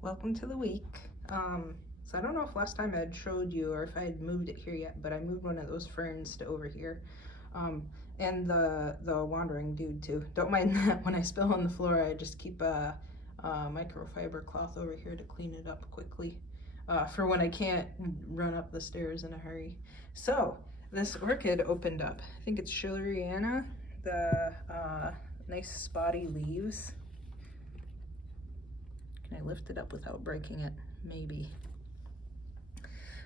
Welcome to the week. So I don't know if last time I had showed you or if I had moved it here yet, but I moved one of those ferns to over here. And the wandering dude too. Don't mind that. When I spill on the floor, I just keep a microfiber cloth over here to clean it up quickly for when I can't run up the stairs in a hurry. So this orchid opened up. I think it's Schilleriana, the nice spotty leaves. Can I lift it up without breaking it? Maybe.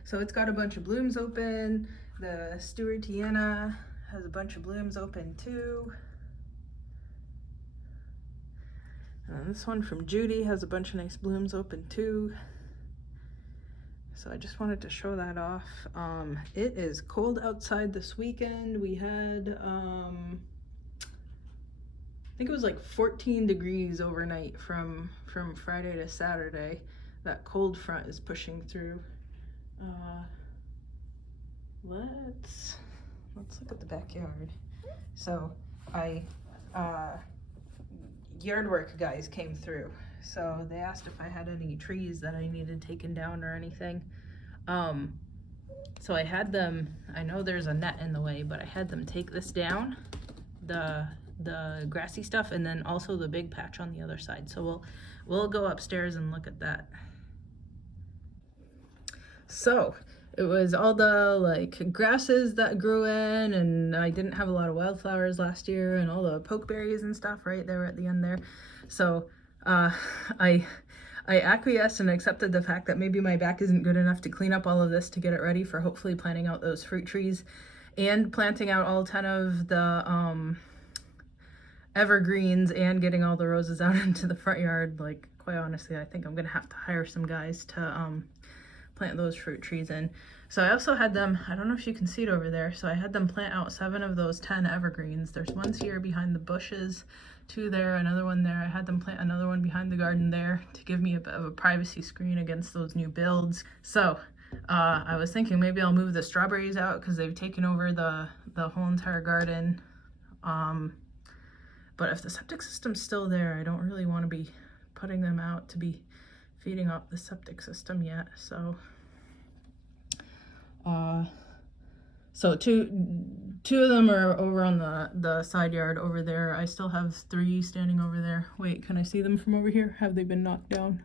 So it's got a bunch of blooms open. The Stewartiana has a bunch of blooms open too. And this one from Judy has a bunch of nice blooms open too. So I just wanted to show that off. It is cold outside this weekend. We had, I think it was like 14 degrees overnight from Friday to Saturday. That cold front is pushing through. Let's look at the backyard. So yard work guys came through. So they asked if I had any trees that I needed taken down or anything. So I had them, I know there's a net in the way, but I had them take this down, the grassy stuff, and then also the big patch on the other side. So we'll go upstairs and look at that. So it was all the like grasses that grew in, and I didn't have a lot of wildflowers last year, and all the pokeberries and stuff right there at the end there. So I acquiesced and accepted the fact that maybe my back isn't good enough to clean up all of this to get it ready for hopefully planting out those fruit trees and planting out all 10 of the evergreens and getting all the roses out into the front yard. Like, quite honestly, I think I'm gonna have to hire some guys to plant those fruit trees in. So I also had them, I don't know if you can see it over there, so I had them plant out 7 of those 10 evergreens. There's ones here behind the bushes, 2 there, another one there. I had them plant another one behind the garden there to give me a bit of a privacy screen against those new builds. So I was thinking maybe I'll move the strawberries out because they've taken over the whole entire garden. But if the septic system's still there, I don't really want to be putting them out to be feeding off the septic system yet. So two of them are over on the side yard over there. I still have 3 standing over there. Wait, can I see them from over here? Have they been knocked down?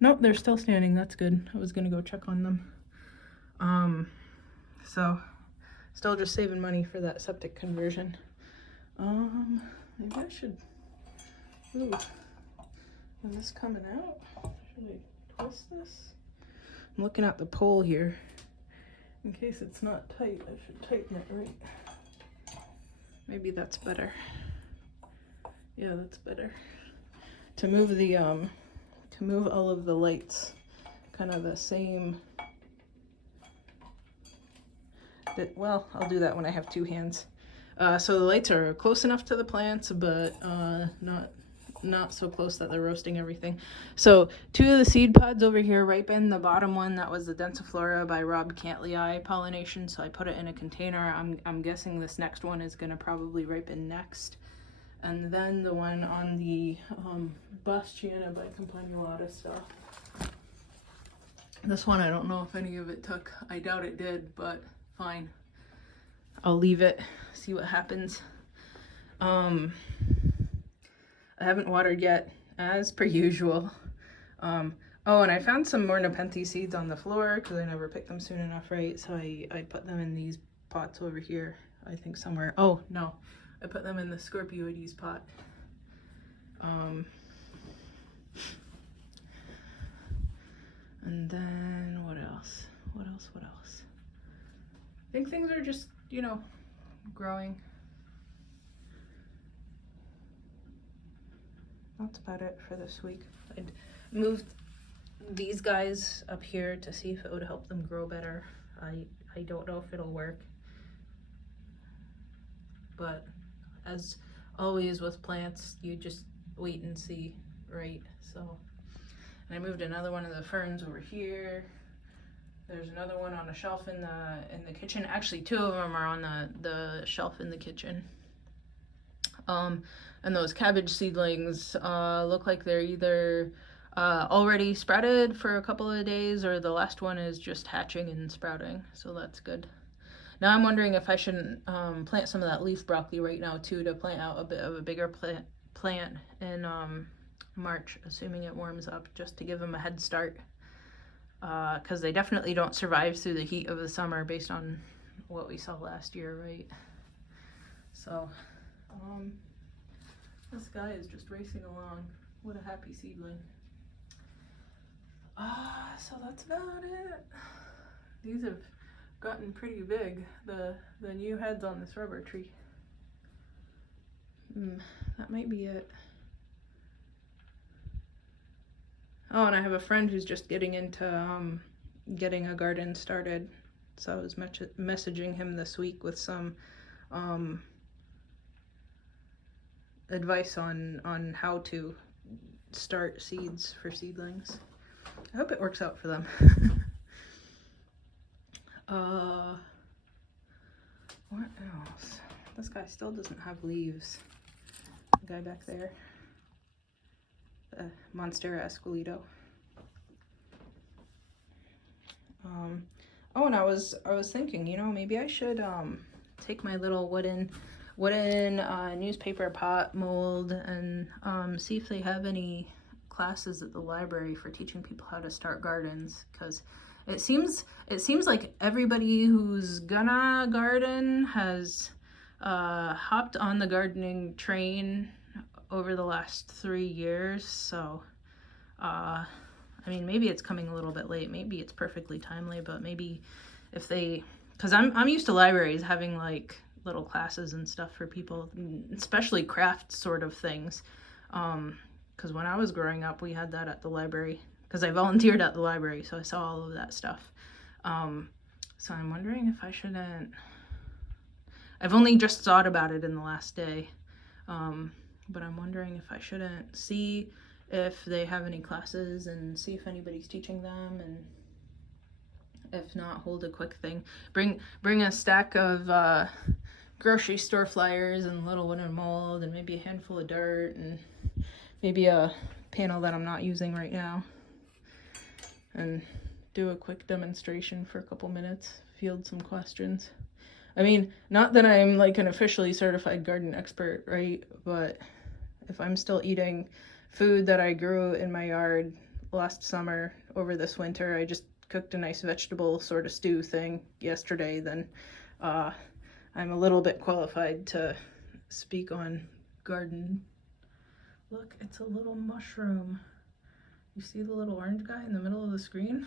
Nope, they're still standing. That's good. I was gonna go check on them. So still just saving money for that septic conversion. Maybe I should, ooh, is this coming out? Should I twist this? I'm looking at the pole here. In case it's not tight, I should tighten it right. Maybe that's better. Yeah, that's better. To move the, to move all of the lights kind of the same. Well, I'll do that when I have 2 hands. So the lights are close enough to the plants, but not so close that they're roasting everything. So 2 of the seed pods over here ripened. The bottom one, that was the Densiflora by Rob Cantley pollination, so I put it in a container. I'm guessing this next one is going to probably ripen next. And then the one on the Bastiana by Campanulata stuff. This one, I don't know if any of it took. I doubt it did, but fine. I'll leave it, see what happens. I haven't watered yet, as per usual. Oh, and I found some more Nepenthe seeds on the floor because I never picked them soon enough, right? So I put them in these pots over here, I think somewhere. Oh, no, I put them in the Scorpioides pot. And then what else? What else? I think things are just, you know, growing. That's about it for this week. I moved these guys up here to see if it would help them grow better. I don't know if it'll work. But as always with plants, you just wait and see, right? So, and I moved another one of the ferns over here. There's another one on a shelf in the kitchen. Actually, 2 of them are on the shelf in the kitchen. And those cabbage seedlings look like they're either already sprouted for a couple of days, or the last one is just hatching and sprouting, so that's good. Now I'm wondering if I shouldn't plant some of that leaf broccoli right now too, to plant out a bit of a bigger plant in March, assuming it warms up, just to give them a head start, because they definitely don't survive through the heat of the summer based on what we saw last year, right? So this guy is just racing along. What a happy seedling. So that's about it. These have gotten pretty big, the new heads on this rubber tree. That might be it. Oh, and I have a friend who's just getting into getting a garden started, so I was messaging him this week with some advice on how to start seeds for seedlings. I hope it works out for them. What else? This guy still doesn't have leaves. The guy back there, the Monstera Esqueleto. Oh, and I was thinking, you know, maybe I should take my little wooden newspaper pot mold and see if they have any classes at the library for teaching people how to start gardens, because it seems like everybody who's gonna garden has hopped on the gardening train over the last 3 years. So I mean, maybe it's coming a little bit late, maybe it's perfectly timely, but maybe if they, because I'm used to libraries having like little classes and stuff for people, especially craft sort of things, because when I was growing up we had that at the library, because I volunteered at the library, so I saw all of that stuff. So I'm wondering if I shouldn't, I've only just thought about it in the last day, but I'm wondering if I shouldn't see if they have any classes and see if anybody's teaching them, and if not, hold a quick thing. Bring a stack of grocery store flyers and little wooden mold and maybe a handful of dirt and maybe a panel that I'm not using right now, and do a quick demonstration for a couple minutes, field some questions. I mean, not that I'm like an officially certified garden expert, right? But if I'm still eating food that I grew in my yard last summer over this winter, I just cooked a nice vegetable sort of stew thing yesterday, then I'm a little bit qualified to speak on garden. Look, it's a little mushroom. You see the little orange guy in the middle of the screen?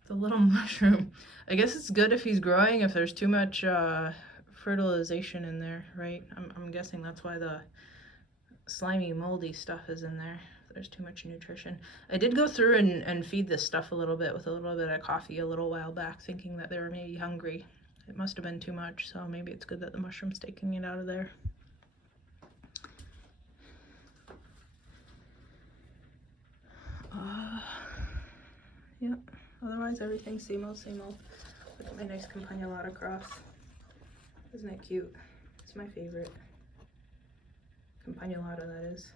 It's a little mushroom. I guess it's good if he's growing, if there's too much fertilization in there, right? I'm guessing that's why the slimy, moldy stuff is in there. There's too much nutrition. I did go through and feed this stuff a little bit with a little bit of coffee a little while back, thinking that they were maybe hungry. It must have been too much, so maybe it's good that the mushroom's taking it out of there. Yep. Otherwise, everything's same old, same old. Look at my nice Campanulata cross. Isn't it cute? It's my favorite. Campanulata, that is.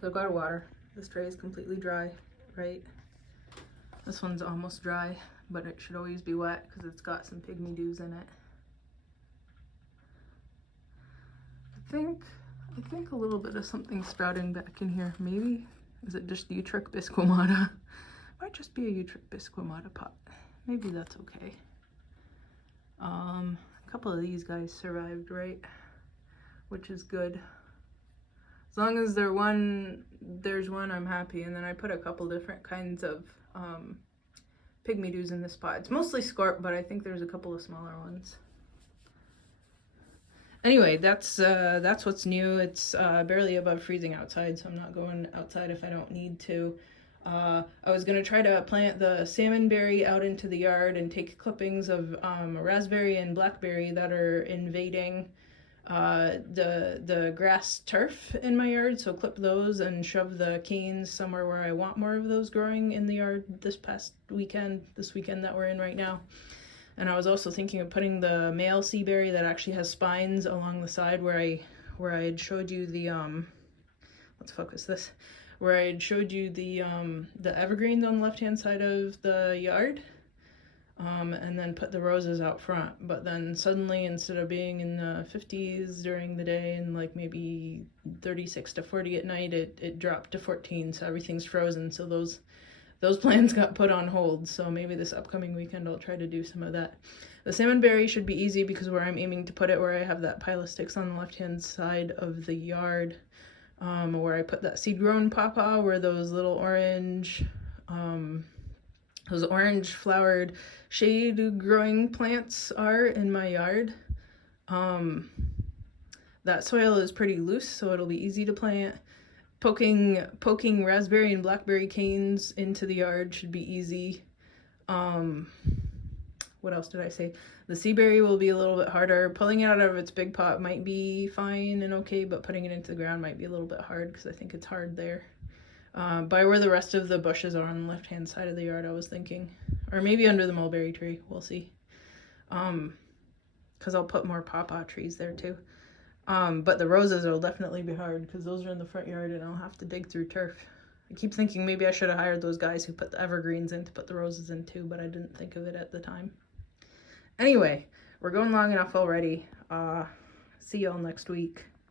So I've got water. This tray is completely dry, right? This one's almost dry, but it should always be wet because it's got some pygmy dews in it. I think a little bit of something sprouting back in here. Maybe, is it just Utric bisquamata? Might just be a Utric bisquamata pot. Maybe that's okay. A couple of these guys survived, right? Which is good. As long as there's one, I'm happy. And then I put a couple different kinds of pygmy dews in this pot. It's mostly scorp, but I think there's a couple of smaller ones. Anyway, that's what's new. It's barely above freezing outside, so I'm not going outside if I don't need to. I was going to try to plant the salmonberry out into the yard and take clippings of raspberry and blackberry that are invading the grass turf in my yard, so clip those and shove the canes somewhere where I want more of those growing in the yard this weekend that we're in right now. And I was also thinking of putting the male seaberry that actually has spines along the side where I had showed you the let's focus this, where I showed you the evergreens on the left-hand side of the yard, and then put the roses out front. But then suddenly, instead of being in the 50s during the day and like maybe 36 to 40 at night, it dropped to 14, so everything's frozen. So those plans got put on hold. So maybe this upcoming weekend I'll try to do some of that. The salmonberry should be easy because where I'm aiming to put it, where I have that pile of sticks on the left-hand side of the yard, where I put that seed-grown pawpaw, where those little orange flowered shade growing plants are in my yard. That soil is pretty loose, so it'll be easy to plant. Poking raspberry and blackberry canes into the yard should be easy. What else did I say? The sea berry will be a little bit harder. Pulling it out of its big pot might be fine and okay, but putting it into the ground might be a little bit hard because I think it's hard there. By where the rest of the bushes are on the left-hand side of the yard, I was thinking. Or maybe under the mulberry tree, we'll see. Because I'll put more pawpaw trees there too. But the roses will definitely be hard because those are in the front yard and I'll have to dig through turf. I keep thinking maybe I should have hired those guys who put the evergreens in to put the roses in too, but I didn't think of it at the time. Anyway, we're going long enough already. See y'all next week.